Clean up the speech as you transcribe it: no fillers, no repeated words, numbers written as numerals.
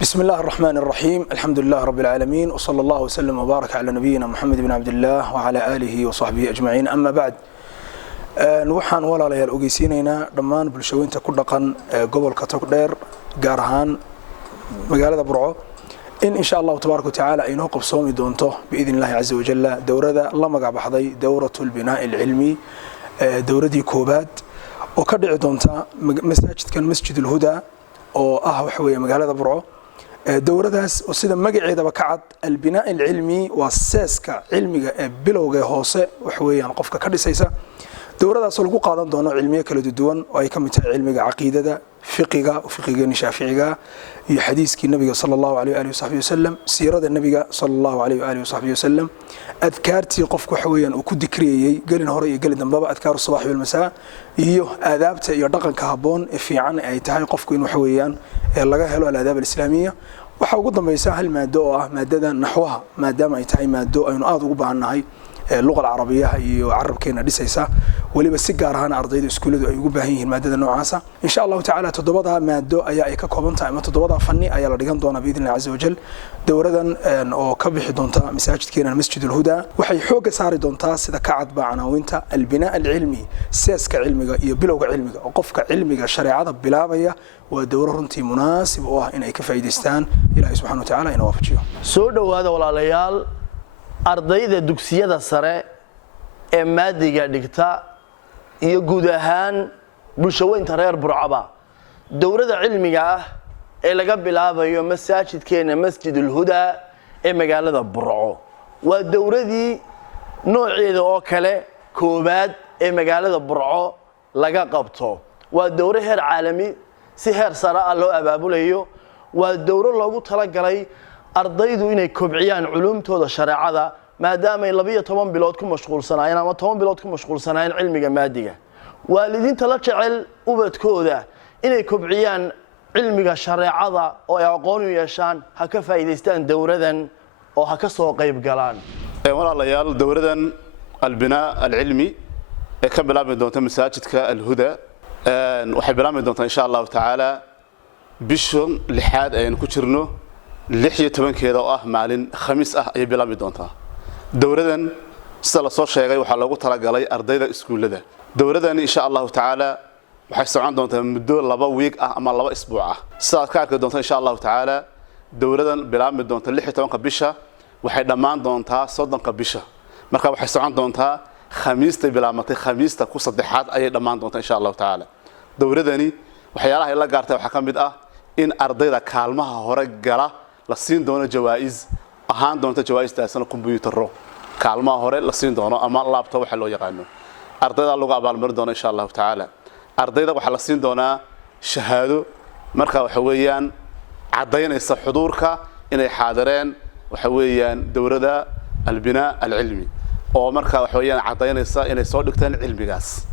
بسم الله الرحمن الرحيم الحمد لله رب العالمين وصلى الله وسلم وبارك على نبينا محمد بن عبد الله وعلى آله وصحبه أجمعين أما بعد waxaan walaalayaal ogeysiinaynaa dhammaan bulshooyinka ku dhaqan gobolka Togdheer gaar ahaan magaalada Burco in insha Allah tabaaraka taala ay noo qabsoomi doonto biidinilaahi azza wa jalla dawrada la magac baxday dawratul binaa ilmi dawradii koobaad oo ka dhici doonta masaajidkan Masjidul Huda oo wax weeye magaalada Burco dawradaas oo sida magaceedaba ka cad albinaa ilmi waa seeska cilmiga ee bilowga hoose wax weeyaan qofka ka dhisaysa dawradaas oo lagu qaadan doono cilmiye kala duwan oo ay ka mid tahay cilmiga aqeedada fiqiga shaafiiciga iyo xadiiskii nabiga sallallahu alayhi wa sallam siirada nabiga sallallahu alayhi wa sallam adkaartii qofku wax weeyaan uu ku dikriyay galin hore iyo galin dambaba adkaaru subax iyo masaa iyo aadaabta iyo dhaqanka haboon ee fiican ay tahay qofku in wax weeyaan laga helo aadaab islaamiga waxa ugu dambaysa hal maado oo ah maadada naxwaha maadaama ay tahay maado aynu aad ugu baahanahay اللغة العربية iyo carabkeena dhisaysa waliba si gaar ahaan ardayda iskuuladu ay ugu baahan yihiin maadada noocaasa insha Allah ta'ala todobada maado ayaa ay ka kooban tahay ama todobada fanni ayaa la dhigan doona biidina azza wajal dawradan oo ka bixi doonta masaajidkeena Masjidul Huda waxay xooga saari doontaa sida ka cad bacanaawinta albinaa ilmi seeska cilmiga iyo bilowga cilmiga oo qofka cilmiga shariicada bilaabaya waa dawro runtii munaasib oo ah in ay ka faa'iideystaan Ilaahay subhanahu wa ta'ala inuu waafajiyo soo dhawaada walaalayaal ardayda dugsiyada sare ee maadiga dhigta iyo guud ahaan bulshooyinka reer Burcaba dawrada cilmiga ah ee laga bilaabayo masaajidkeena Masjidul Huda ee magaalada Burco waa dawradii nooceeda oo kale koobaad ee magaalada Burco laga qabto waa dawro heer caalami si heer sare ah loo abaabulayo waa dawro loogu talagalay ardaydu inay kobciyaan culumtooda shariicada maadaama ay 12 bilood ku mashquulsanaayeen ama 10 bilood ku mashquulsanaayeen cilmiga maadiga waalidiinta la jecel ubadkooda inay kobciyaan cilmiga shariicada oo ay aqoon u yeeshaan ha ka faa'iideystaan dawradan oo ha ka soo qayb galaan walaalayaal dawradan albinaa alilmi ee ka bilaabmi doonta masaajidka alhuda waxay bilaabmi doontaa insha Allah ta'ala bishan lixaad ayaan ku jirno 16 keeda oo ah maalin khamiis ah ay bilaabi doontaa dawradan sida la soo sheegay waxa lagu talagalay ardayda iskuulada dawradan insha Allah ta'ala waxay socon doontaa muddo 2 week ah ama 2 isbuuc ah sida ka arki doontaa insha Allah ta'ala dawradan bilaabmi doonta 16 bisha waxay dhamaan doontaa 30 bisha marka waxay socon doontaa khamiista bilaabmatay khamiista ku saddexaad ay dhamaan doontaa insha Allah ta'ala dawradani waxyaalaha la gaartay waxa kamid ah in ardayda kaalmaha hore gala la siin doono jawaa'iz ahaan doonta jawaa'istaasna kombiyuutarro kaalmaha hore la siin doono ama laptop waxa loo yaqaan ardayda lagu abaalmarin doono insha Allah ta'ala ardayda waxa la siin doonaa shahaado marka waxa weeyaan cadeynaysa xuduurka inay xaadireen waxa weeyaan dawrada albinaa alilmi oo marka waxa weeyaan cadeynaysa inay soo dhigtaan cilmigaas